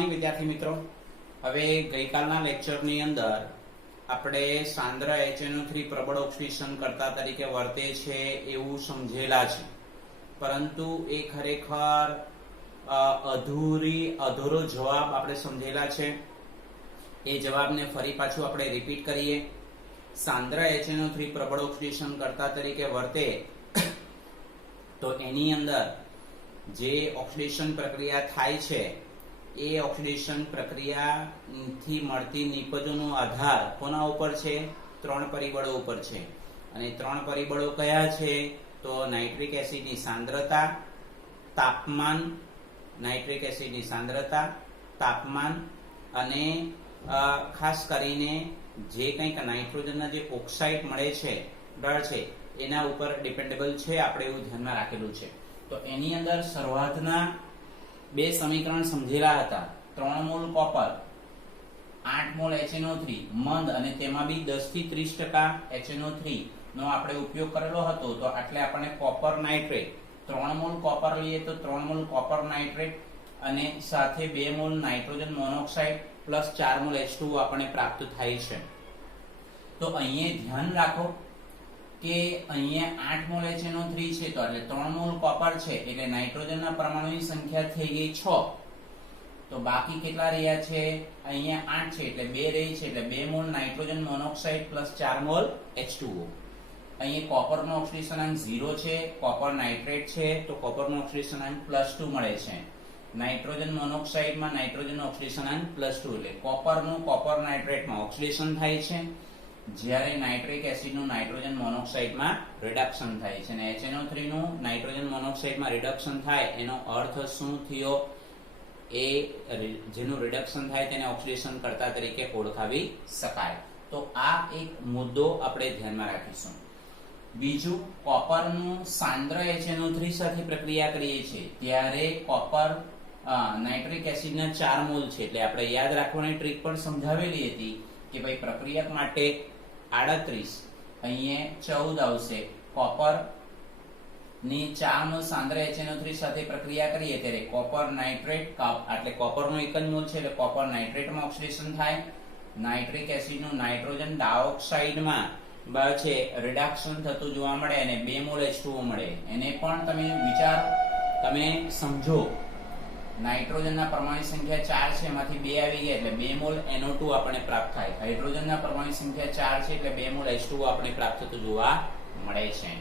Morning વિદ્યાર્થી મિત્રો। હવે ગઈકાલના લેક્ચરની અંદર આપણે સાંદ્ર HNO3 પ્રબળ ઓક્સિડેશન કરતા તરીકે વર્તે છે એવું સમજેલા છે, પરંતુ એ ખરેખર અધૂરો જવાબ આપણે સમજેલા છે। એ જવાબને ફરી પાછું આપણે રિપીટ કરીએ। સાંદ્ર HNO3 પ્રબળ ઓક્સિડેશન કરતા તરીકે વર્તે તો એની અંદર જે ઓક્સિડેશન પ્રક્રિયા થાય છે એ ઓક્સિડેશન પ્રક્રિયાથી મળતી નિપજોનો આધાર કોના ઉપર છે? ત્રણ પરિબળો ઉપર છે। અને ત્રણ પરિબળો કયા છે? તો નાઇટ્રિક એસિડની સાંદ્રતા, તાપમાન, નાઇટ્રિક એસિડની સાંદ્રતા, તાપમાન અને ખાસ કરીને જે કંઈક નાઇટ્રોજનના જે ઓક્સાઇડ મળે છે, ઢળ છે, એના ઉપર ડિપેન્ડેબલ છે, આપણે એવું ધ્યાનમાં રાખેલું છે। તો એની અંદર શરૂઆતના બે સમીકરણ સમજેલા હતા। 3 મોલ કોપર, 8 મોલ HNO3 મંદ, અને તેમાં બી 10 થી 30% HNO3 નો આપણે ઉપયોગ કરેલો હતો। તો એટલે આપણને કોપર નાઇટ્રેટ 3 મોલ કોપર લઈએ તો 3 મોલ કોપર નાઇટ્રેટ અને સાથે 2 mall nitrogen monoxide plus 4 mall H2O આપણને પ્રાપ્ત થાય છે। તો અહીંયા ધ્યાન રાખો કે અહીંયા 8 મોલ HNO3 છે, તો એટલે 3 મોલ કોપર છે, એટલે નાઇટ્રોજનના પરમાણુની સંખ્યા થઈ ગઈ 6। તો બાકી કેટલા રહ્યા છે? અહીંયા 8 છે એટલે 2 રહી છે, એટલે 2 mall nitrogen monoxide plus 4 mall H2O। અહીંયા કોપરનો ઓક્સિડેશનાંક 0 છે, કોપર નાઇટ્રેટ છે, તો કોપરનો ઓક્સિડેશનાંક +2 મળે છે। નાઇટ્રોજન મોનોક્સાઇડમાં નાઇટ્રોજનનો ઓક્સિડેશનાંક +2, એટલે કોપરનું કોપર નાઇટ્રેટમાં ઓક્સિડેશન થાય છે, જ્યારે નાઇટ્રિક એસિડનું નાઇટ્રોજન મોનોક્સાઇડમાં રિડક્શન થાય છે। અને HNO3 નું નાઇટ્રોજન મોનોક્સાઇડમાં રિડક્શન થાય એનો અર્થ શું થયો? એ જેનું રિડક્શન થાય તેને ઓક્સિડેશન કરતા તરીકે ઓળખાવી શકાય। તો આ એક મુદ્દો આપણે ધ્યાનમાં રાખીશું। બીજું, કોપરનું સાંદ્ર HNO3 સાથે પ્રક્રિયા કરીએ છીએ ત્યારે કોપર નાઇટ્રિક એસિડના 4 મોલ છે, એટલે આપણે યાદ રાખવાની ટ્રીક પણ સમજાવેલી હતી કે ભાઈ પ્રક્રિયક માટે 38, અહીંયા 14 આવશે। કોપર ની 4 મોલ સાંદ્ર HNO3 સાથે પ્રક્રિયા કરીએ ત્યારે કોપર નાઇટ્રેટ, એટલે કોપરનો એક જ મોલ છે એટલે કોપર નાઇટ્રેટમાં ઓક્સિડેશન થાય, નાઇટ્રિક એસિડનું નાઇટ્રોજન ડાયોક્સાઇડમાં છે રિડક્શન થતું જોવા મળે અને 2 મોલ H2O મળે। એને પણ તમે સમજો, નાઇટ્રોજનના પરમાણુ સંખ્યા 4 છે, એમાંથી 2 આવી ગયા એટલે 2 મોલ NO2 આપણને પ્રાપ્ત થાય। હાઇડ્રોજનના પરમાણુ સંખ્યા 4 છે એટલે 2 મોલ H2O આપણને પ્રાપ્ત થતું જોવા મળે છે।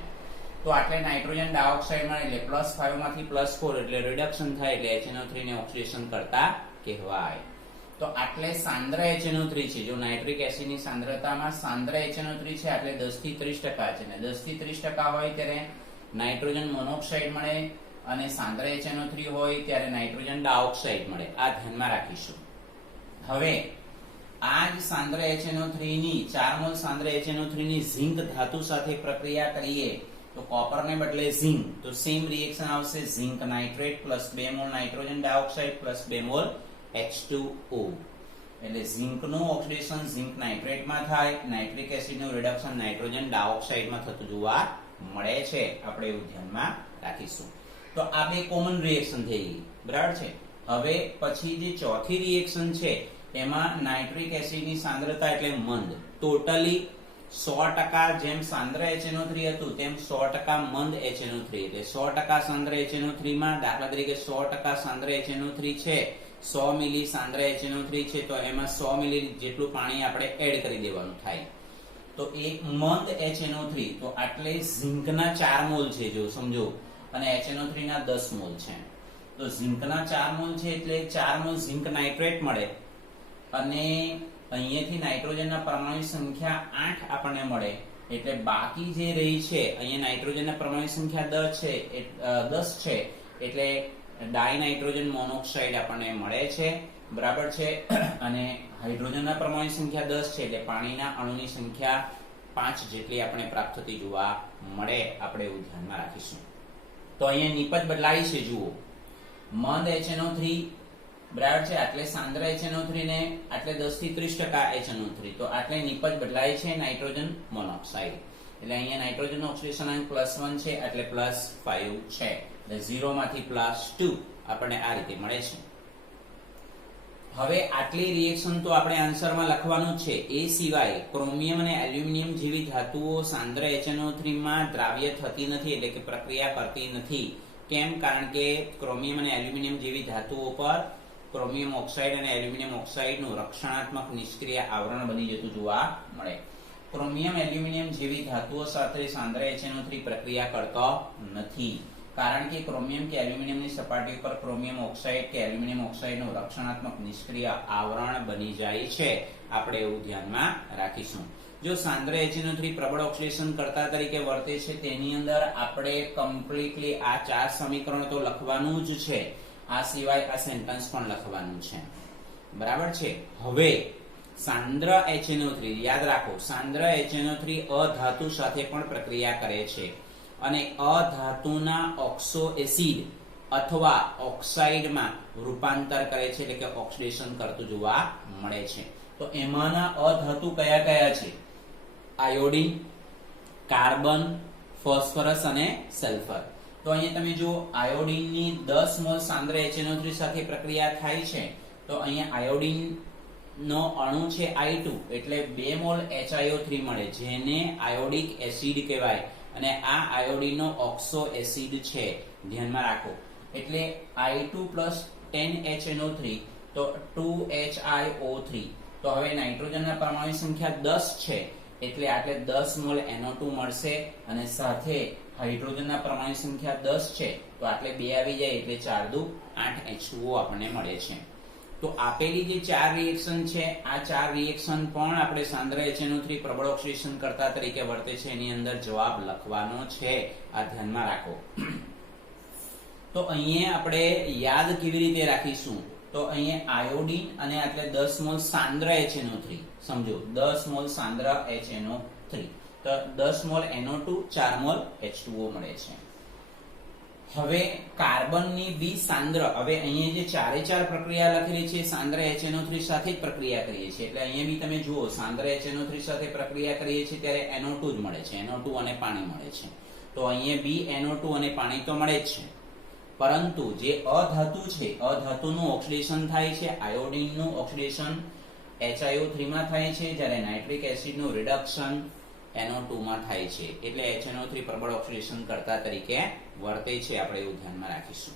તો આટલે નાઇટ્રોજન ડાયોક્સાઇડ મળે એટલે +5 માંથી +4 એટલે રિડક્શન થાય, એટલે HNO3 ને ઓક્સિડેશન કરતા કહેવાય। તો આટલે સાંદ્ર HNO3 છે, જો નાઇટ્રિક એસિડની સાંદ્રતામાં સાંદ્ર HNO3 છે એટલે 10 થી 30% છે, ને 10 થી 30% હોય ત્યારે નાઇટ્રોજન મોનોક્સાઇડ મળે અને સાંદ્ર HNO3 હોય ત્યારે નાઇટ્રોજન ડાયોક્સાઇડ મળે। આ ધ્યાનમાં રાખીશું। હવે આ જ સાંદ્ર HNO3 ની 4 મોલ સાંદ્ર HNO3 ની ઝિંક ધાતુ સાથે પ્રક્રિયા કરીએ તો કોપરને બદલે ઝિંક, તો સેમ રિએક્શન આવશે, zinc nitrate plus 2 mall nitrogen dioxide plus 2 mall H2O। એટલે ઝિંકનું ઓક્સિડેશન ઝિંક નાઇટ્રેટમાં થાય, નાઇટ્રિક એસિડનું રિડક્શન નાઇટ્રોજન ડાયોક્સાઇડમાં થતું જોવા મળે છે। આપણે એવું ધ્યાનમાં રાખીશું। તો આ બે કોમન રિએક્શન થઈ ગઈ, બરાબર છે। હવે પછી જે ચોથી રિએક્શન છે એમાં નાઇટ્રિક એસિડની સાંદ્રતા એટલે મંદ, ટોટલી 100% જેમ સાંદ્ર HNO3 હતું તેમ 100% મંદ HNO3, એટલે 100% સાંદ્ર HNO3 માં દાખલા તરીકે 100% સાંદ્ર HNO3 છે, 100 મિલી સાંદ્ર HNO3 છે, તો એમાં 100 મિલી જેટલું પાણી આપણે એડ કરી દેવાનું થાય। તો એ મંદ HNO3, તો આટલે ઝિંકના 4 મોલ છે, જો સમજો, અને HNO3 ના 10 મોલ છે। તો ઝિંકના 4 મોલ છે એટલે 4 મોલ ઝિંક નાઇટ્રેટ મળે અને અહીંયાથી નાઇટ્રોજનના પરમાણુ સંખ્યા 8 આપણને મળે, એટલે બાકી જે રહી છે અહીંયા નાઇટ્રોજનના પરમાણુ સંખ્યા 10 છે એટલે ડાયનાઇટ્રોજન મોનોક્સાઇડ આપણને મળે છે, બરાબર છે। અને હાઇડ્રોજનના પરમાણુ સંખ્યા 10 છે એટલે પાણીના અણુની સંખ્યા 5 જેટલી આપણે પ્રાપ્ત થતી જોવા મળે। આપણે એવું ધ્યાનમાં રાખીશું। તો અહીંયા નિપજ બદલાઈ છે, જુઓ, મંદ HNO3 બરાબર છે, આટલે સાંદ્ર HNO3 ને આટલે 10 થી 30% HNO3, તો આટલે નિપજ બદલાય છે નાઇટ્રોજન મોનોક્સાઇડ, એટલે અહીંયા નાઇટ્રોજન ઓક્સિડેશનાંક +1 છે એટલે +5 છે, એટલે 0 માંથી +2 આપણને આ રીતે મળે છે। હવે આટલી રિએક્શન તો આપણે આન્સરમાં લખવાનું જ છે. એ સિવાય ક્રોમિયમ અને એલ્યુમિનિયમ જેવી ધાતુઓ સાંદ્ર HNO3 માં દ્રાવ્ય થતી નથી, એટલે કે પ્રક્રિયા કરતી નથી. કેમ? કારણ કે ક્રોમિયમ અને એલ્યુમિનિયમ જેવી ધાતુઓ પર ક્રોમિયમ ઓક્સાઇડ અને એલ્યુમિનિયમ ઓક્સાઇડનું રક્ષણાત્મક નિષ્ક્રિય આવરણ બની જતું જોવા મળે. ક્રોમિયમ એલ્યુમિનિયમ જેવી ધાતુઓ સાથે સાંદ્ર HNO3 પ્રક્રિયા કરતો નથી, કારણ કે ક્રોમિયમ કે એલ્યુમિનિયમની સપાટી પર ક્રોમિયમ ઓક્સાઇડ કે એલ્યુમિનિયમ ઓક્સાઇડનું રક્ષણાત્મક નિષ્ક્રિય આવરણ બની જાય છે. આપણે એવું ધ્યાનમાં રાખીશું. જો સાંદ્ર HNO3 પ્રબળ ઓક્સિડેશન કરતા તરીકે વર્તે છે, તેની અંદર આપણે કમ્પ્લીટલી આ 4 સમીકરણ તો લખવાનું જ છે. આ સિવાય આ સેન્ટેન્સ પણ લખવાનું છે. બરાબર છે. હવે સાંદ્ર HNO3, યાદ રાખો, સાંદ્ર HNO3 અધાતુ સાથે પણ પ્રક્રિયા કરે છે અને અધાતુના ઓક્સો એસિડ અથવા ઓક્સાઇડમાં રૂપાંતર કરે છે, એટલે કે ઓક્સિડેશન કરતું જોવા મળે છે. તો એમાંના અધાતુ કયા કયા છે? આયોડિન, કાર્બન, ફોસ્ફરસ અને સલ્ફર. તો અહીંયા તમે જુઓ, આયોડિનની 10 મોલ સાંદ્ર HNO3 સાથે પ્રક્રિયા થાય છે. તો અહીંયા આયોડિન નો અણુ છે I2, એટલે 2 મોલ HiO3 મળે, જેને આયોડિક એસિડ કહેવાય, અને આ આયોડિનનો ઓક્સો એસિડ છે. ધ્યાનમાં રાખો. એટલે I2 10 HNO3 તો 2HiO3. તો હવે નાઇટ્રોજનના પરમાણુની સંખ્યા 10 છે, એટલે આટલે 10 મોલ NO2 મળશે, અને સાથે હાઇડ્રોજનના પરમાણુની સંખ્યા 10 છે, તો આટલે 2 આવી જાય, એટલે 4 દુ 8 H2O આપણને મળે છે. તો આપેલી જે 4 રિએક્શન છે, આ 4 રિએક્શન પણ આપણે સાંદ્ર HNO3 પ્રબળ ઓક્સિડેશન કરતા તરીકે વર્તે છે, એની અંદર જવાબ લખવાનો છે. આ ધ્યાનમાં રાખો. તો અહીંયા આપણે યાદ કેવી રીતે રાખીશું? તો અહીંયા આયોડિન અને એટલે 10 મોલ સાંદ્ર HNO3, સમજો 10 મોલ સાંદ્ર HNO3, તો 10 મોલ NO2, 4 મોલ H2O મળે છે. હવે કાર્બનની બી સાંદ્ર, હવે અહીંયા જે 4 પ્રક્રિયા લખેલી છે, સાંદ્ર HNO3 સાથે જ પ્રક્રિયા કરીએ છીએ, એટલે અહીંયા બી તમે જુઓ, સાંદ્ર HNO3 સાથે પ્રક્રિયા કરીએ છીએ ત્યારે NO2 જ મળે છે, NO2 અને પાણી મળે છે. તો અહીંયા બી NO2 અને પાણી તો મળે જ છે, પરંતુ જે અધાતુ છે, અધાતુનું ઓક્સિડેશન થાય છે, આયોડિનનું ઓક્સિડેશન HiO3 માં થાય છે, જ્યારે નાઇટ્રિક એસિડનું રિડક્શન NO2 માં થાય છે. એટલે HNO3 પ્રબળ ઓક્સિડેશન કરતા તરીકે વર્તે છે. આપણે એવું ધ્યાનમાં રાખીશું.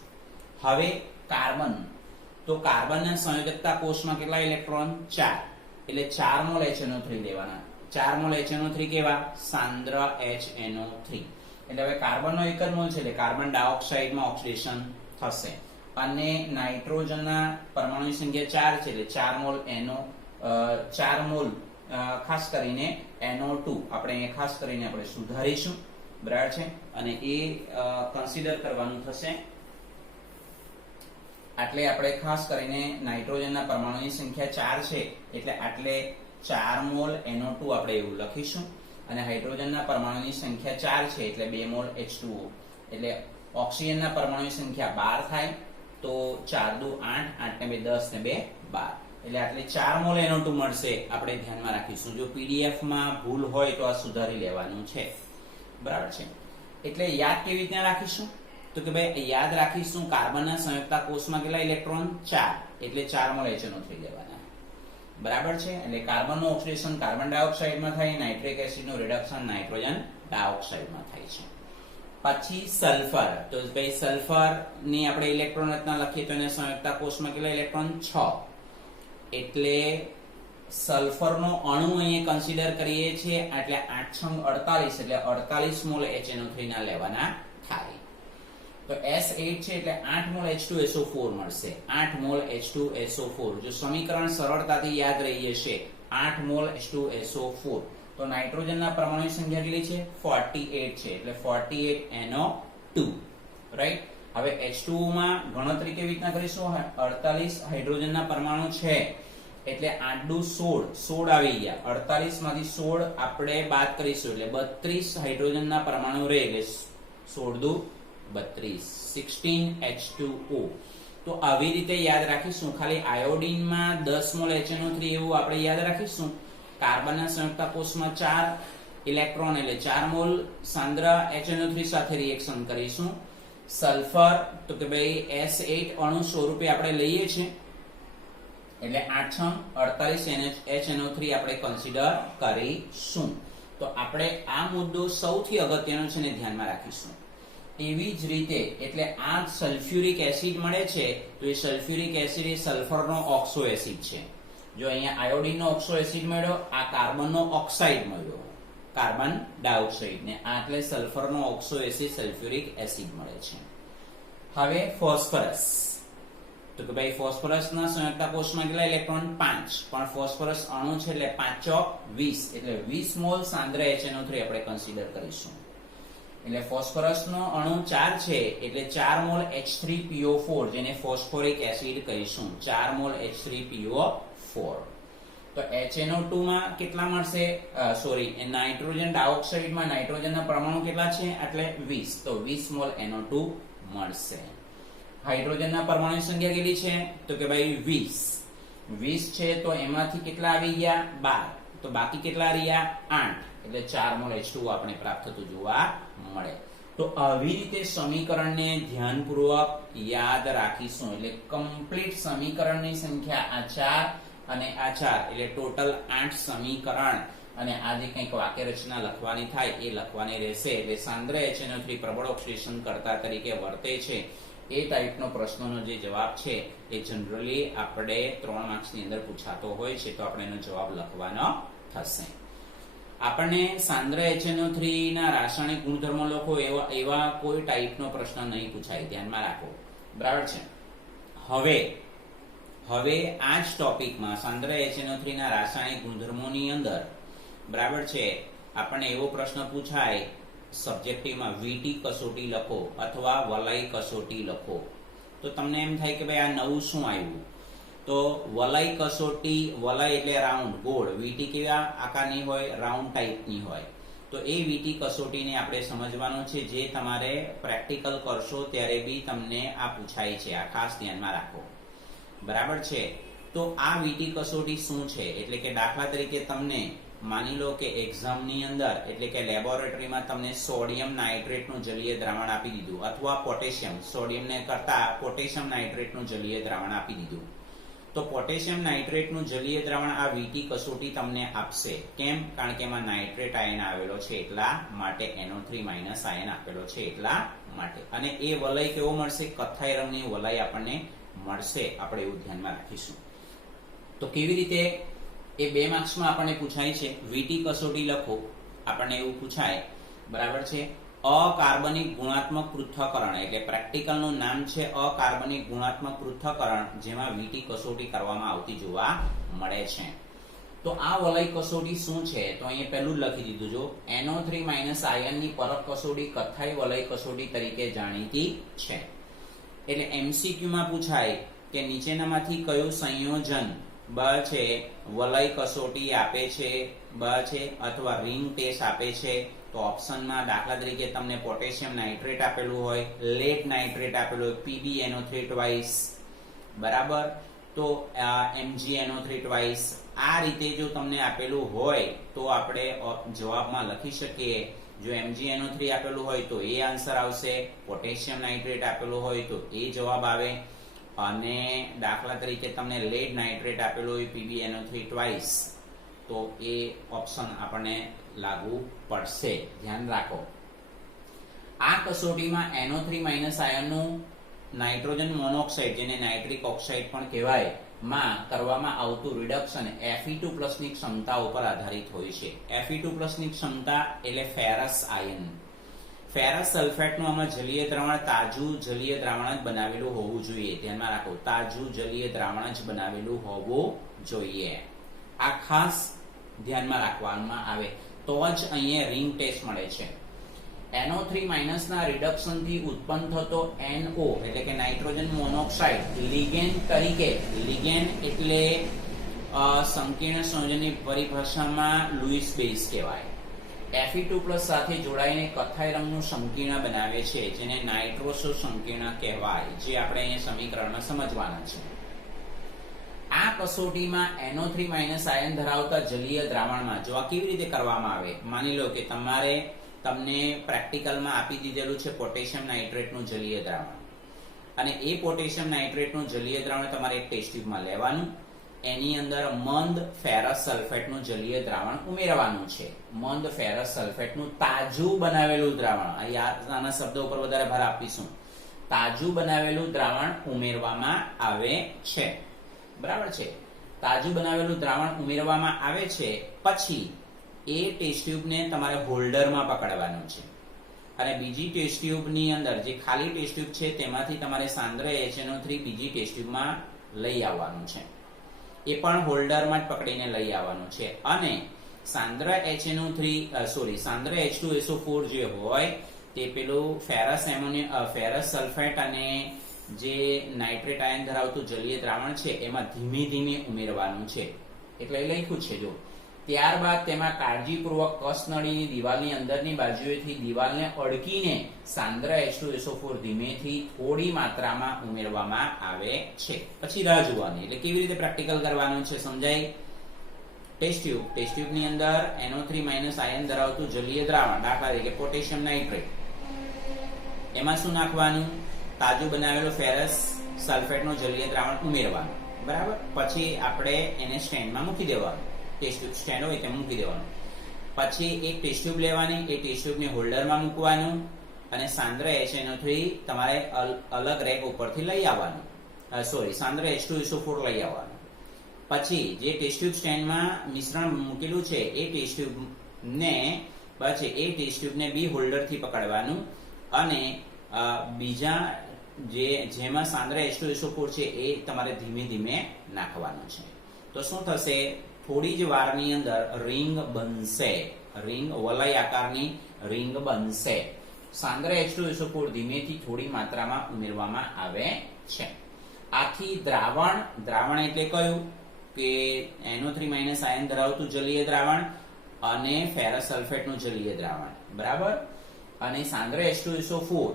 હવે કાર્બન, તો કાર્બનના સંયોજકતા કોષમાં કેટલા ઇલેક્ટ્રોન? 4, એટલે 4 મોલ HNO3 લેવાના. 4 મોલ HNO3 કેવા? સાંદ્ર HNO3. એટલે હવે કાર્બનનો એક જ મોલ છે, એટલે કાર્બન ડાયોક્સાઇડમાં ઓક્સિડેશન થશે, અને નાઇટ્રોજનના પરમાણુની સંખ્યા 4 છે, એટલે 4 મોલ NO, 4 મોલ ખાસ કરીને NO2 આપણે અહીંયા ખાસ કરીને આપણે સુધારીશું. બરાબર છે. અને એ કન્સિડર કરવાનું થશે. આટલે આપણે ખાસ કરીને નાઇટ્રોજનના પરમાણુની સંખ્યા 4 છે, એટલે આટલે 4 મોલ NO2 આપણે એવું લખીશું, અને હાઇડ્રોજનના પરમાણુની સંખ્યા 4 છે, એટલે 2 મોલ H2O. એટલે ઓક્સિજનના પરમાણુની સંખ્યા 12 થાય, તો 4 દુ 8, 8 ને 2 10 ને 2 12, એટલે આટલે 4 મોલ NO2 મળશે. આપણે ધ્યાનમાં રાખીશું. જો PDF માં ભૂલ હોય તો આ સુધારી લેવાનું છે. બરાબર છે. એટલે યાદ કેવી રીતે રાખીશું? તો કે ભાઈ યાદ રાખીશું, કાર્બનના સંયુક્તા કોષમાં કેટલા ઇલેક્ટ્રોન? 4, એટલે 4 મોલ HNO3 લેવાના. બરાબર છે. એટલે કાર્બનનું ઓક્સિડેશન કાર્બન ડાયોક્સાઇડમાં થાય, નાઇટ્રિક એસિડનું રિડક્શન નાઇટ્રોજન ડાયોક્સાઇડમાં થાય છે. પછી સલ્ફર, તો ભાઈ સલ્ફર ની આપણે ઇલેક્ટ્રોન રચના લખીએ તો એના સંયુક્તા કોષમાં કેટલા ઇલેક્ટ્રોન? 6, એટલે સલ્ફરનો અણુ અહીંયા કન્સિડર કરીએ છીએ, એટલે 8 છંગ 48, એટલે 48 મોલ HNO3 ના લેવાના થાય. તો S8 છે, એટલે 8 મોલ H2SO4 મળશે. 8 મોલ H2SO4. જો સમીકરણ સરળતાથી યાદ રહી જશે, 8 મોલ H2SO4. તો નાઇટ્રોજનના પરમાણુની સંખ્યા કેટલી છે? 48 છે, એટલે 48 NO2. રાઈટ. હવે H2O માં ગણતરી કેવી રીતના કરીશું? 48 હાઇડ્રોજનના પરમાણુ છે, એટલે 8 દુ 16 આવી ગયા. 48 માંથી 16 આપણે બાદ કરીશું, એટલે 32 હાઇડ્રોજનના પરમાણુ રહે, એટલે 16 દુ 32, 16 H2O. તો આવી રીતે યાદ રાખીશું. ખાલી આયોડિનમાં 10 મોલ HNO3 એવું આપણે યાદ રાખીશું. કાર્બનના સંયુક્તા કોષમાં 4 ઇલેક્ટ્રોન, એટલે 4 મોલ સાંદ્ર HNO3 સાથે રિએક્શન કરીશું. સલ્ફર, તો કે ભાઈ S8 અણુ સ્વરૂપે આપણે લઈએ છીએ, એટલે 8 HNO3 આપણે કન્સિડર કરીશું. તો આપણે આ મુદ્દો સૌથી અગત્યનો છે ને ધ્યાનમાં રાખીશું. એવી જ રીતે એટલે આ સલ્ફ્યુરિક એસિડ મળે છે તો એ સલ્ફ્યુરિક એસિડ એ સલ્ફરનો ઓક્સો એસિડ છે. જો અહીંયા આયોડિનનો ઓક્સો એસિડ મળ્યો, આ કાર્બનનો ઓક્સાઇડ મળ્યો, કાર્બન ડાયોક્સાઇડ, ને આ એટલે સલ્ફરનો ઓક્સો એસિડ સલ્ફ્યુરિક એસિડ મળે છે. હવે ફોસ્ફરસ, તો કે ભાઈ ફોસ્ફરસના સંયુક્ત કોષમાં કેટલા ઇલેક્ટ્રોન? 5. પણ ફોસ્ફરસ અણુ છે એટલે 5 ચોક 20 એટલે 20 મોલ સાંદ્ર HNO3 આપણે કન્સિડર કરીશું. એટલે ફોસ્ફરસનો અણુ 4 છે એટલે 4 મોલ H3PO4 જેને ફોસ્ફોરિક એસિડ કહીશું. 4 મોલ H3PO4. તો HNO2 માં કેટલા મળશે? નાઇટ્રોજન ડાયોક્સાઇડમાં નાઇટ્રોજનના પરમાણુ કેટલા છે? એટલે 20. તો 20 મોલ NO2 મળશે. હાઇડ્રોજનના પરમાણુની સંખ્યા કેટલી છે? તો કે ભાઈ 20. 20 છે તો એમાંથી કેટલા આવી ગયા? 12. તો બાકી કેટલા રહ્યા? 8. એટલે 4 મોલ H2O આપણે પ્રાપ્ત થતું જોવા મળે. તો આવી રીતે સમીકરણને ધ્યાનપૂર્વક યાદ રાખીશું. એટલે કમ્પ્લીટ સમીકરણની સંખ્યા આ 4 અને આ 4 એટલે ટોટલ 8 સમીકરણ, અને આ જે કંઈક વાક્ય રચના લખવાની થાય એ લખવાની રહેશે. એટલે સાંદ્ર HNO3 પ્રબળ ઓક્સિડેશન કર્તા તરીકે વર્તે છે એ ટાઈપનો પ્રશ્નોનો જે જવાબ છે એ જનરલી આપણે 3 માર્ક્સની અંદર પૂછાતો હોય છે, તો આપણે એનો જવાબ લખવાનો થશે. આપણને સાંદ્ર HNO3 ના રાસાયણિક ગુણધર્મો લખો એવા કોઈ ટાઈપનો પ્રશ્ન નહીં પૂછાય, ધ્યાનમાં રાખો. બરાબર છે. હવે આ જ ટોપિકમાં સાંદ્ર HNO3 ના રાસાયણિક ગુણધર્મોની અંદર બરાબર છે આપણને એવો પ્રશ્ન પૂછાય સબ્જેક્ટિવમાં, વીટી કસોટી લખો અથવા વલય કસોટી લખો. તો તમને એમ થાય કે ભાઈ આ નવું શું આવ્યું? તો વલય કસોટી, વલય એટલે રાઉન્ડ, ગોળ, વીટી કેવા આકારની હોય? રાઉન્ડ ટાઈપની હોય. તો એ વીટી કસોટીને આપણે સમજવાનું છે, જે તમારે પ્રેક્ટિકલ કરશો ત્યારે બી તમને આ પૂછાય છે. આ ખાસ ધ્યાનમાં રાખો. બરાબર છે. તો આ વીટી કસોટી શું છે? એટલે કે દાખલા તરીકે તમને માની લો કે એક્ઝામની અંદર એટલે કે લેબોરેટરીમાં તમને સોડિયમ નાઇટ્રેટનું જલીય દ્રાવણ આપી દીધું, અથવા પોટેશિયમ, સોડિયમને કરતા પોટેશિયમ નાઇટ્રેટનું જલીય દ્રાવણ આપી દીધું. તો પોટેશિયમ નાઇટ્રેટનું જલીય દ્રાવણ આ વીટી કસોટી તમને આપશે. કેમ? કારણ કે એમાં નાઇટ્રેટ આયન આવેલો છે એટલા માટે, NO3- આયન આપેલો છે એટલા માટે. અને એ વલય કેવો મળશે? કથ્થાઈ રંગની વલય આપણને મળશે. આપણે એવું ધ્યાનમાં રાખીશું. તો કેવી રીતે? એ 2 માર્ક્સમાં આપણને પૂછાય છે. વીટી કસોટી લખો, આપણને એવું પૂછાય. બરાબર છે. અકાર્બનિક ગુણાત્મક પૃથ્થકરણ, એટલે પ્રેક્ટિકલનું નામ છે અકાર્બનિક ગુણાત્મક પૃથ્થકરણ, જેમાં વીટી કસોટી કરવામાં આવતી જોવા મળે છે. તો આ વલય કસોટી શું છે? તો અહીંયા પહેલું જ લખી દીધું. જો NO3- આયનની પરખ કસોટી કથ્થાઈ વલય કસોટી તરીકે જાણીતી છે. એટલે MCQ માં પૂછાય કે નીચેનામાંથી કયું સંયોજન છે વલય કસોટી આપે છે, છે અથવા રિંગ ટેસ્ટ આપે છે? તો ઓપ્શનમાં દાખલા તરીકે તમને પોટેશિયમ નાઇટ્રેટ આપેલું હોય, લેડ નાઇટ્રેટ આપેલું હોય, PbNO3 ટ્વાઇસ, બરાબર. તો MgNO3 ટ્વાઇસ, આ રીતે જો તમને આપેલું હોય તો આપણે જવાબમાં લખી શકીએ. જો MgNO3 આપેલું હોય તો એ આન્સર આવશે, પોટેશિયમ નાઇટ્રેટ આપેલું હોય તો એ જવાબ આવે, અને દાખલા તરીકે તમને લેડ નાઇટ્રેટ આપેલું હોય PbNO3 ટ્વાઇસ, તો એ ઓપ્શન આપણને લાગુ પડશે. ધ્યાન રાખો. આ કસોટીમાં NO3- આયનનું નાઇટ્રોજન મોનોક્સાઇડ, જેને નાઇટ્રિક ઓક્સાઇડ પણ કહેવાય, માં કરવામાં આવતું રિડક્શન Fe2+ ની ક્ષમતા ઉપર આધારિત હોય છે. Fe2+ ની ક્ષમતા એટલે ફેરસ આયન. ફેરસ સલ્ફેટનું આમાં જલીય દ્રાવણ, તાજું જલીય દ્રાવણ જ બનાવેલું હોવું જોઈએ. ધ્યાનમાં રાખો, તાજું જલીય દ્રાવણ જ બનાવેલું હોવું જોઈએ. આ ખાસ ધ્યાનમાં રાખવામાં આવે તો જ અહીંયા રિંગ ટેસ્ટ મળે છે. NO3- ના રિડક્શનથી ઉત્પન્ન થતો NO એટલે કે નાઇટ્રોજન મોનોક્સાઇડ લિગેન્ડ તરીકે, લિગેન્ડ એટલે સંકીર્ણ સંયોજનની પરિભાષામાં લુઈસ બેઝ કહેવાય. Fe2+ સાથે જોડાઈને કથ્થાઈ રંગનું સંકીર્ણ બનાવે છે, જેને નાઇટ્રોસો સંકીર્ણ કહેવાય, જે આપણે અહીંયા સમીકરણમાં સમજવાના છે. આ કસોટીમાં NO3- આયન ધરાવતા જલીય દ્રાવણમાં જો આ કેવી રીતે કરવામાં આવે? માની લો કે તમને પ્રેક્ટિકલમાં આપી દીધેલું છે પોટેશિયમ નાઇટ્રેટનું જલીય દ્રાવણ, અને એ પોટેશિયમ નાઇટ્રેટનું જલીય દ્રાવણ તમારે એક ટેસ્ટ ટ્યુબમાં લેવાનું, એની અંદર મંદ ફેરસ સલ્ફેટનું જલીય દ્રાવણ ઉમેરવાનું છે. મંદ ફેરસ સલ્ફેટનું તાજું બનાવેલું દ્રાવણ, આના શબ્દો ઉપર વધારે ભાર આપીશું. તાજું બનાવેલું દ્રાવણ ઉમેરવામાં આવે છે. બરાબર છે. તાજું બનાવેલું દ્રાવણ ઉમેરવામાં આવે છે. પછી એ ટેસ્ટ ટ્યુબને તમારે હોલ્ડરમાં પકડવાનું છે અને બીજી ટેસ્ટ ટ્યુબની અંદર જે ખાલી ટેસ્ટ ટ્યુબ છે તેમાંથી તમારે સાંદ્ર HNO3 બીજી ટેસ્ટ ટ્યુબમાં લઈ આવવાનું છે. એ પણ હોલ્ડરમાં જ પકડીને લઈ આવવાનું છે અને સાંદ્ર સાંદ્ર H2SO4 જે હોય તે પેલું ફેરસ સલ્ફેટ અને જે નાઇટ્રેટ આયન ધરાવતું જલીય દ્રાવણ છે એમાં ધીમે ધીમે ઉમેરવાનું છે. એટલે લખ્યું છે જો. ત્યારબાદ તેમાં કાળજીપૂર્વક કસનળીની દિવાલની અંદરની બાજુએથી દિવાલને અડકીને સાંદ્ર H2SO4 ધીમેથી થોડી માત્રામાં ઉમેરવામાં આવે છે. પછી રાહ જોવાની. એટલે કેવી રીતે પ્રેક્ટિકલ કરવાનું છે સમજાય. ટેસ્ટ ટ્યુબની અંદર NO3- આયન ધરાવતું જલીય દ્રાવણ, દાખલા તરીકે પોટેશિયમ નાઇટ્રેટ, એમાં શું નાખવાનું? તાજું બનાવેલું ફેરસ સલ્ફેટનું જલીય દ્રાવણ ઉમેરવાનું. બરાબર. પછી આપણે એને સ્ટેન્ડમાં મૂકી દેવાનું. ટેસ્ટ ટ્યુબ સ્ટેન્ડ હોય તેમાં મૂકી દેવાનું. પછી એક ટેસ્ટ ટ્યુબ લેવાની, એ ટેસ્ટ ટ્યુબને હોલ્ડરમાં મૂકવાનું અને સાંદ્ર HNO3 તમારે અલગ રેક ઉપરથી લઈ આવવાનું. સાંદ્ર H2SO4 લઈ આવવાનું. પછી જે ટેસ્ટ ટ્યુબ સ્ટેન્ડમાં મિશ્રણ મૂકેલું છે એ ટેસ્ટ ટ્યુબને બી હોલ્ડરથી પકડવાનું અને બીજા જેમાં સાંદ્ર H2SO4 છે એ તમારે ધીમે ધીમે નાખવાનું છે. તો શું થશે? થોડી જ વારની અંદર રિંગ બનશે. વલય આકારની રિંગ બનશે. સાંદ્ર H2SO4 ધીમેથી થોડી માત્રામાં ઉમેરવામાં આવે છે. આથી દ્રાવણ એટલે કયું? કે NO3- આયન ધરાવતું જલીય દ્રાવણ અને ફેરસ સલ્ફેટનું જલીય દ્રાવણ. બરાબર. અને સાંદ્ર H2SO4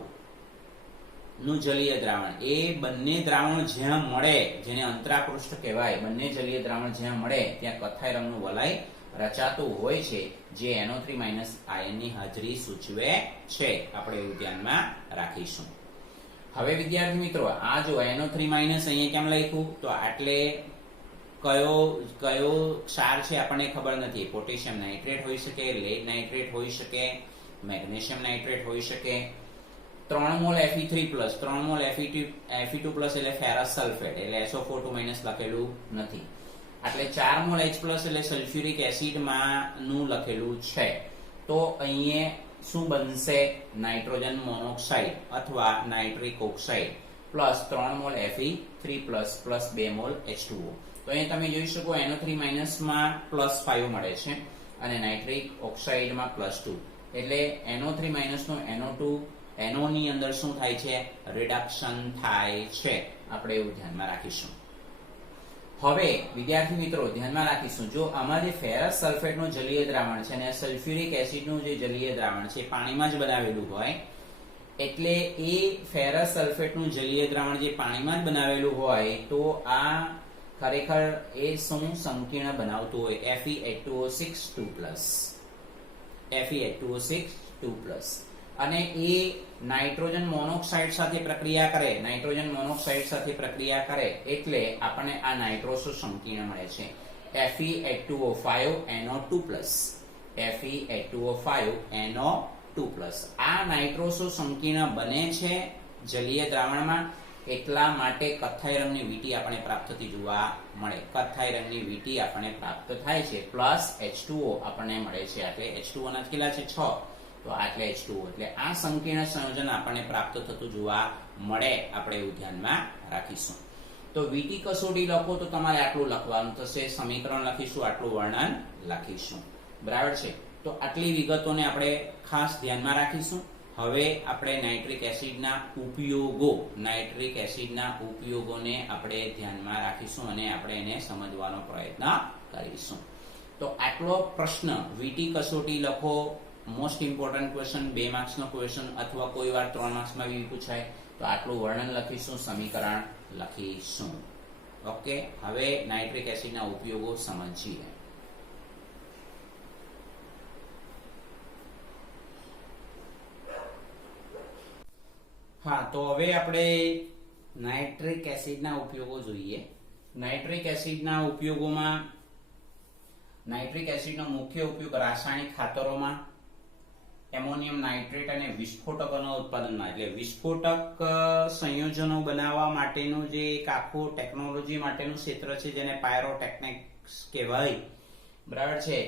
નું જલીય દ્રાવણ, એ બંને દ્રાવણ જ્યાં મળે, જેને અંતરાપૃષ્ઠ કહેવાય, બંને જલીય દ્રાવણ જ્યાં મળે ત્યાં કથ્થાઈ રંગનું વલય રચાતું હોય છે, જે NO3- આયનની હાજરી સૂચવે છે. આપણે એવું ધ્યાનમાં રાખીશું. હવે વિદ્યાર્થી મિત્રો, આ જો NO3- અહીંયા કેમ લખ્યું? તો આટલે કયો ક્ષાર છે આપણને ખબર નથી. પોટેશિયમ નાઇટ્રેટ હોઈ શકે, લેડ નાઇટ્રેટ હોઈ શકે, મેગ્નેશિયમ નાઇટ્રેટ હોઈ શકે. 3 મોલ Fe3+, 3 મોલ Fe2+ એટલે ફેરસ સલ્ફેટ, એટલે SO4 લખેલું નથી. એટલે 4 મોલ H+ એટલે સલ્ફ્યુરિક એસિડમાંનું લખેલું છે. તો અહીંયા શું બનશે? નાઇટ્રોજન મોનોક્સાઇડ અથવા nitric oxide plus 3 mall Fe3+ plus 2 mall H2O. તો અહીંયા તમે જોઈ શકો NO3- માં +5 મળે છે અને નાઇટ્રિક ઓક્સાઇડમાં +2. એટલે NO3- નું NO ની અંદર શું થાય છે? રિડક્શન થાય છે. આપણે એવું ધ્યાનમાં રાખીશું. હવે વિદ્યાર્થી મિત્રો ધ્યાનમાં રાખીશું, જો આમાં જે ફેરસ સલ્ફેટનું જલીય દ્રાવણ છે અને સલ્ફ્યુરિક એસિડનું જે જલીય દ્રાવણ છે પાણીમાં જ બનાવેલું હોય, એટલે એ ફેરસ સલ્ફેટનું જલીય દ્રાવણ જે પાણીમાં જ બનાવેલું હોય તો આ ખરેખર એ શું સંકીર્ણ બનાવતું હોય? Fe8O6 અને એ નાઇટ્રોજન મોનોક્સાઇડ સાથે પ્રક્રિયા કરે એટલે આપણને આ નાઇટ્રોસો સંકીર્ણ મળે છે. Fe8O5NO2+. આ નાઇટ્રોસો સંકીર્ણ બને છે જલીય દ્રાવણમાં, એટલા માટે કથ્થાઈ રંગની વીંટી આપણને પ્રાપ્ત થતી જોવા મળે. કથ્થાઈ રંગની વીંટી આપણને પ્રાપ્ત થાય છે પ્લસ H2O આપણને મળે છે. એટલે H2O ના કેટલા છે? 6. તો આટલે H2O. એટલે આ સંકીર્ણ સંયોજન આપણને પ્રાપ્ત થતું જોવા મળે. આપણે એવું ધ્યાનમાં રાખીશું. તો વીટી કસોટી લખો તો તમારે આટલું લખવાનું થશે. સમીકરણ લખીશું, આટલું વર્ણન લખીશું. બરાબર છે. તો આટલી વિગતોને આપણે ખાસ ધ્યાનમાં રાખીશું. હવે આપણે નાઇટ્રિક એસિડના ઉપયોગોને આપણે ધ્યાનમાં રાખીશું અને આપણે એને સમજવાનો પ્રયત્ન કરીશું. તો આટલો પ્રશ્ન વીટી કસોટી લખો, મોસ્ટ ઇમ્પોર્ટન્ટ ક્વેશ્ચન, 2 માર્ક્સનો ક્વેશ્ચન અથવા કોઈ વાર 3 માર્ક્સમાં બી પૂછાય. તો આટલું વર્ણન લખીશું, સમીકરણ લખીશું. ઓકે. હવે નાઇટ્રિક એસિડના ઉપયોગો સમજીએ. હા, તો હવે આપણે નાઇટ્રિક એસિડના ઉપયોગો જોઈએ. નાઇટ્રિક એસિડના ઉપયોગોમાં નાઇટ્રિક એસિડનો મુખ્ય ઉપયોગ રાસાયણિક ખાતરોમાં, એમોનિયમ નાઇટ્રેટ અને વિસ્ફોટકોના ઉત્પાદનમાં, એટલે વિસ્ફોટક સંયોજનો બનાવવા માટેનું જે એક આખું ટેકનોલોજી માટેનું ક્ષેત્ર છે જેને પાયરોટેકનિક્સ કહેવાય, બરાબર છે.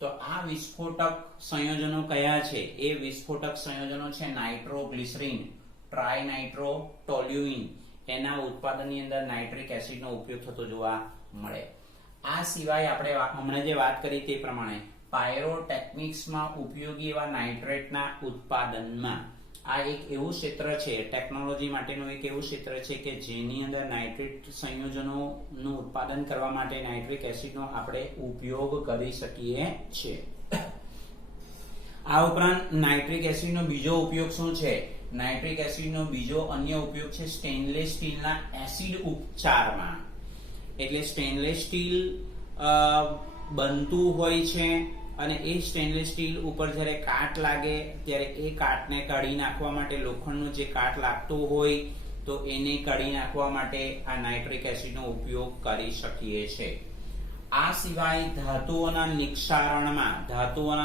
તો આ વિસ્ફોટક સંયોજનો કયા છે? એ વિસ્ફોટક સંયોજનો છે નાઇટ્રોગ્લિસરીન, ટ્રાઇનાઇટ્રોટોલ્યુઇન. એના ઉત્પાદનની અંદર નાઇટ્રિક એસિડનો ઉપયોગ થતો જોવા મળે. આ સિવાય આપણે હમણાં જે વાત કરી તે પ્રમાણે પાયરોટેકનિક્સમાં ઉપયોગી એવા નાઇટ્રેટના ઉત્પાદનમાં આ એક એવું ક્ષેત્ર છે, ટેકનોલોજી માટેનું એક એવું ક્ષેત્ર છે કે જેની અંદર નાઇટ્રેટ સંયોજનોનું ઉત્પાદન કરવા માટે નાઇટ્રિક એસિડનો આપણે ઉપયોગ કરી શકીએ છીએ. આ ઉપરાંત નાઇટ્રિક એસિડનો બીજો ઉપયોગ શું છે? નાઇટ્રિક એસિડનો બીજો અન્ય ઉપયોગ છે સ્ટેનલેસ સ્ટીલના એસિડ ઉપચારમાં. એટલે સ્ટેનલેસ સ્ટીલ બનતું હોય છે અને એ સ્ટેનલેસ સ્ટીલ ઉપર જ્યારે કાટ લાગે ત્યારે એ કાટને કાઢી નાખવા માટે, લોખંડનો જે કાટ લાગતો હોય તો એને કાઢી નાખવા માટે આ નાઇટ્રિક એસિડનો ઉપયોગ કરી શકીએ છીએ. આ સિવાય ધાતુઓના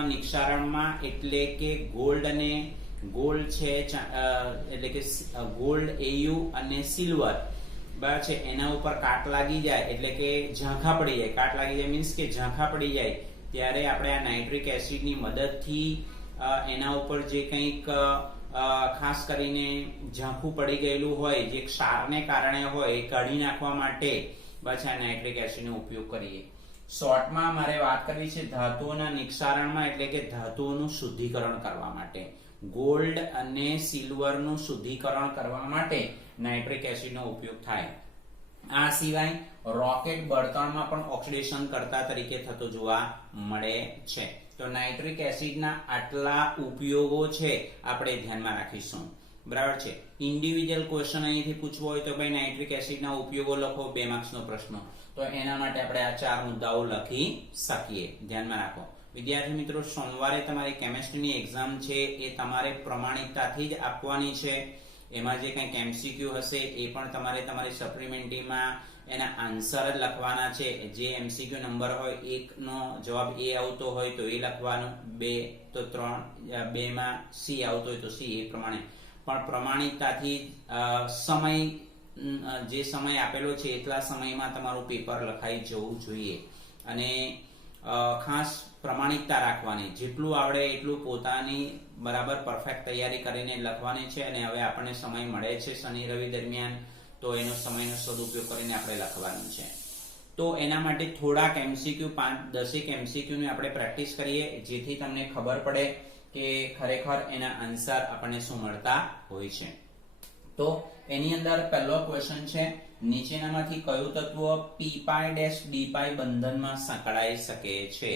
નિક્ષારણમાં એટલે કે ગોલ્ડ છે, એટલે કે ગોલ્ડ, એયુ અને સિલ્વર, બરાબર છે, એના ઉપર કાટ લાગી જાય એટલે કે ઝાંખા પડી જાય. કાટ લાગી જાય મીન્સ કે ઝાંખા પડી જાય ત્યારે આપણે આ નાઇટ્રિક એસિડની મદદથી એના ઉપર જે કંઈક ખાસ કરીને ઝાંખું પડી ગયેલું હોય, જે ક્ષારને કારણે હોય, એ કાઢી નાખવા માટે પાછા આ નાઇટ્રિક એસિડનો ઉપયોગ કરીએ. શોર્ટમાં મારે વાત કરવી છે ધાતુઓના નિક્ષારણમાં, એટલે કે ધાતુઓનું શુદ્ધિકરણ કરવા માટે, ગોલ્ડ અને સિલ્વરનું શુદ્ધિકરણ કરવા માટે નાઇટ્રિક એસિડનો ઉપયોગ થાય. આ સિવાય રોકેટ બળતણમાં પણ ઓક્સિડેશન કરતા તરીકે થતો જોવા મળે છે. તો નાઇટ્રિક એસિડના આટલા ઉપયોગો છે આપણે ધ્યાનમાં રાખીશું, બરાબર છે. ઇન્ડિવિડ્યુઅલ ક્વેશ્ચન અહીંથી પૂછવો હોય તો ભાઈ નાઇટ્રિક એસિડના ઉપયોગો લખો, 2 માર્ક્સનો પ્રશ્ન, તો એના માટે આપણે આ 4 મુદ્દાઓ લખી શકીએ. ધ્યાનમાં રાખો વિદ્યાર્થી મિત્રો, સોમવારે તમારી કેમેસ્ટ્રીની એક્ઝામ છે એ તમારે પ્રમાણિકતાથી જ આપવાની છે. એમાં જે કંઈક એમસીક્યુ હશે એ પણ તમારે તમારી સપ્લિમેન્ટરીમાં એના આન્સર જ લખવાના છે. જે એમસીક્યુ નંબર હોય, 1 નો જવાબ એ આવતો હોય તો એ લખવાનું, 2 તો 3, 2 માં સી આવતો હોય તો સી, એ પ્રમાણે. પણ પ્રમાણિકતાથી જે સમય આપેલો છે એટલા સમયમાં તમારું પેપર લખાઈ જવું જોઈએ. અને ખાસ પ્રમાણિકતા રાખવાની, જેટલું આવડે એટલું પોતાની બરાબર પરફેક્ટ તૈયારી કરીને લખવાની છે. અને હવે આપણને સમય મળે છે શનિ રવિ દરમિયાન, તો એનો સમયનો સદુપયોગ કરીને આપણે લખવાનું છે. તો એના માટે થોડાક એમસીક્યુ, 5-10 એમસીક્યુની આપણે પ્રેક્ટિસ કરીએ, જેથી તમને ખબર પડે કે ખરેખર એના આન્સર આપણને શું મળતા હોય છે. તો એની અંદર પહેલો ક્વેશ્ચન છે, નીચેનામાંથી કયું તત્વ p'-d' બંધનમાં સંકળાઈ શકે છે?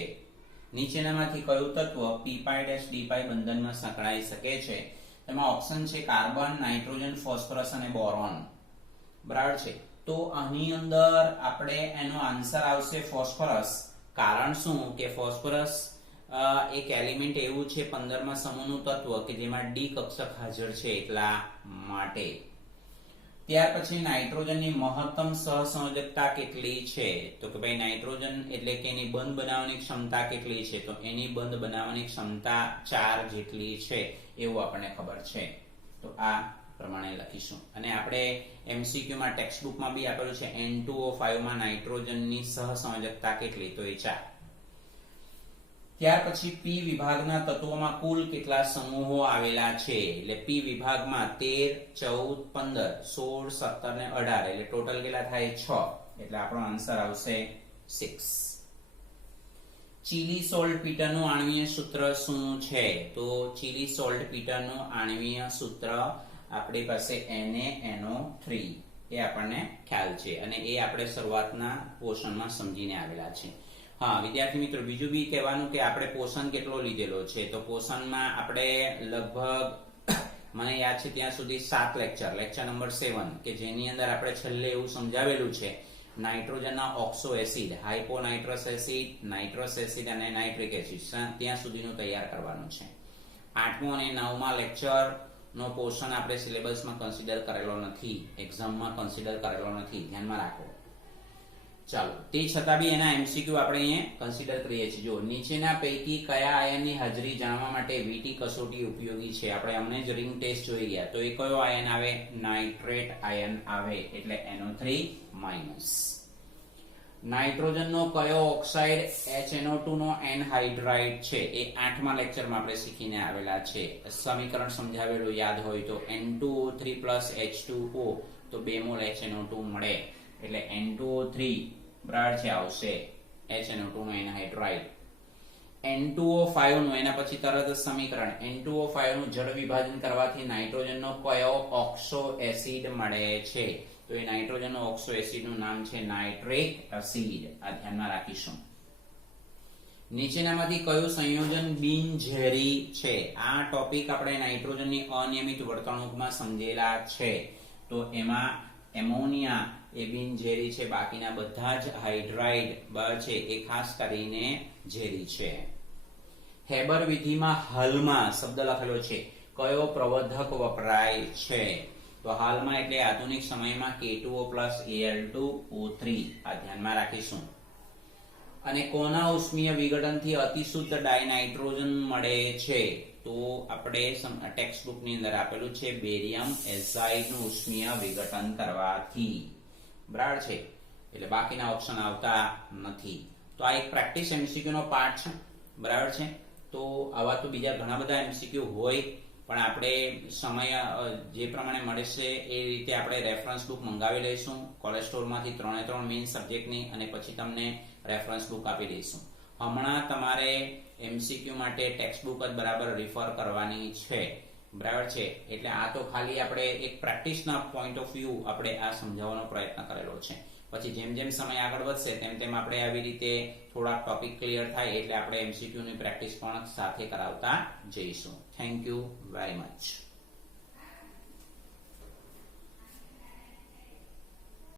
નીચેનામાંથી કયું તત્વ p'-d' બંધનમાં સંકળાઈ શકે છે? તેમાં ઓપ્શન છે કાર્બન, નાઇટ્રોજન, ફોસ્ફરસ અને બોરોન, બરાબર છે. તો આની અંદર આપણે એનો આન્સર આવશે ફોસ્ફરસ. કારણ શું કે ફોસ્ફરસ એક એલિમેન્ટ એવું છે 15મા સમૂહનું તત્વ કે જેમાં ડી કક્ષક હાજર છે, એટલા માટે. ત્યાર પછી નાઇટ્રોજનની મહત્તમ સહસંયોજકતા કેટલી છે? તો કે ભાઈ નાઇટ્રોજન એટલે કે એની બંધ બનાવવાની ક્ષમતા કેટલી છે? તો એની બંધ બનાવવાની ક્ષમતા 4 જેટલી છે, એવું આપણને ખબર છે. તો આ પ્રમાણે લખીશું. અને આપણે એમસીક્યુ માં ટેક્સ્ટ બુકમાં બી આપેલું છે N2O5 માં નાઇટ્રોજનની સહસંયોજકતા કેટલી? તો એ 4. ત્યાર પછી પી વિભાગના તત્વોમાં કુલ કેટલા સમૂહો આવેલા છે? એટલે પી વિભાગમાં 13, 14, 15, 16, 17 ને 18, એટલે ટોટલ કેટલા થાય? 6. એટલે આપણો આન્સર આવશે 6. ચીલી સોલ્ટપીટરનું આણ્વીય સૂત્ર શું છે? તો ચીલી સોલ્ટપીટરનું આણ્વીય સૂત્ર આપણી પાસે NaNO3, એ આપણને ખ્યાલ છે અને એ આપણે શરૂઆતના પોર્શનમાં સમજીને આવેલા છે. હા વિદ્યાર્થી મિત્રો, બીજું બી કહેવાનું કે આપણે પોષણ કેટલો લીધેલો છે? તો પોષણમાં આપણે લગભગ મને યાદ છે ત્યાં સુધી 7 લેક્ચર નંબર 7 કે જેની અંદર આપણે છેલ્લે એવું સમજાવેલું છે નાઇટ્રોજનના oxo acid, hyponitrous acid, nitrous acid અને નાઇટ્રિક એસિડ, ત્યાં સુધીનું તૈયાર કરવાનું છે. 8મો અને 9મા લેક્ચર નો પોર્શન આપણે સિલેબસમાં કન્સિડર કરેલો નથી, એક્ઝામમાં કન્સિડર કરેલો નથી, ધ્યાનમાં રાખો. ચાલો તે છતાં બી એના એમસીક્યુ આપણે અહીંયા કન્સિડર કરીએ છીએ. જો નીચેના પૈકી કયા આયનની હાજરી જાણવા માટે વીટી કસોટી ઉપયોગી છે? આપણે હમણાં જ રિંગ ટેસ્ટ જોઈ ગયા. તો એ કયો આયન આવે? નાઇટ્રેટ આયન આવે, એટલે NO3-. નાઇટ્રોજનનો કયો ઓક્સાઇડ HNO2 નો એનહાઇડ્રાઇડ છે? એ 8મા લેક્ચરમાં આપણે શીખીને આવેલા છે. સમીકરણ સમજાવેલું યાદ હોય તો N2O3 H2O, તો 2 મોલ HNO2 મળે, એટલે N2O3 બરાબર છે આવશે HNO2 નો એનહાઇડ્રાઇડ. N2O5 નું એના પછી તરત જ સમીકરણ, N2O5 નું જળ વિભાજન કરવાથી નાઇટ્રોજનનો કયો ઓક્સો એસિડ મળે છે? તો એ નાઇટ્રોજનનો ઓક્સો એસિડ નું નામ છે નાઇટ્રિક એસિડ. આ ધ્યાનમાં રાખીશું. નીચેનામાંથી કયું સંયોજન બિનઝેરી છે? આ ટોપિક આપણે નાઇટ્રોજનની અનિયમિત વર્તણૂકમાં સમજેલા છે. તો એમાં એમોનિયા એ બિનઝેરી છે, બાકીના બધા જ હાઇડ્રાઇડ છે એ ખાસ કરીને ઝેરી છે. હેબર વિધિમાં હાલમાં શબ્દ લખેલો છે, કયો પ્રવર્ધક વપરાય છે? તો હાલમાં એટલે આધુનિક સમયમાં K2O + Al2O3. આ ધ્યાનમાં રાખીશું. અને કોના ઉષ્મીય વિઘટનથી અતિશુદ્ધ ડાયનાઇટ્રોજન મળે છે? તો આપણે ટેક્સ્ટ બુક ની અંદર આપેલું છે, બેરિયમ એઝાઇડ નું ઉષ્મીય વિઘટન કરવાથી. બરાબર છે, એટલે બાકીના ઓપ્શન આવતા નથી. તો આ એક પ્રેક્ટિસ એમસીક્યુ નો પાર્ટ છે. બરાબર છે, તો આવા તો બીજા ઘણા બધા એમસીક્યુ હોય, પણ આપણે સમય જે પ્રમાણે મળશે એ રીતે આપણે રેફરન્સ બુક મંગાવી લઈશું કોલેજ સ્ટોરમાંથી, 3 મેઇન સબ્જેક્ટની, અને પછી તમને રેફરન્સ બુક આપી દઈશું. હમણાં તમારે એમસીક્યુ માટે ટેક્સ્ટ બુક જ બરાબર રિફર કરવાની છે. બરાબર છે, એટલે આ તો ખાલી આપણે એક પ્રેક્ટિસના પોઈન્ટ ઓફ વ્યૂ આપણે આ સમજાવવાનો પ્રયત્ન કરેલો છે. પછી જેમ જેમ સમય આગળ વધશે તેમ તેમ આપણે આવી રીતે થોડાક ટોપિક ક્લિયર થાય એટલે આપણે એમસીક્યુ ની પ્રેક્ટિસ પણ સાથે કરાવતા જઈશું. Thank you very much.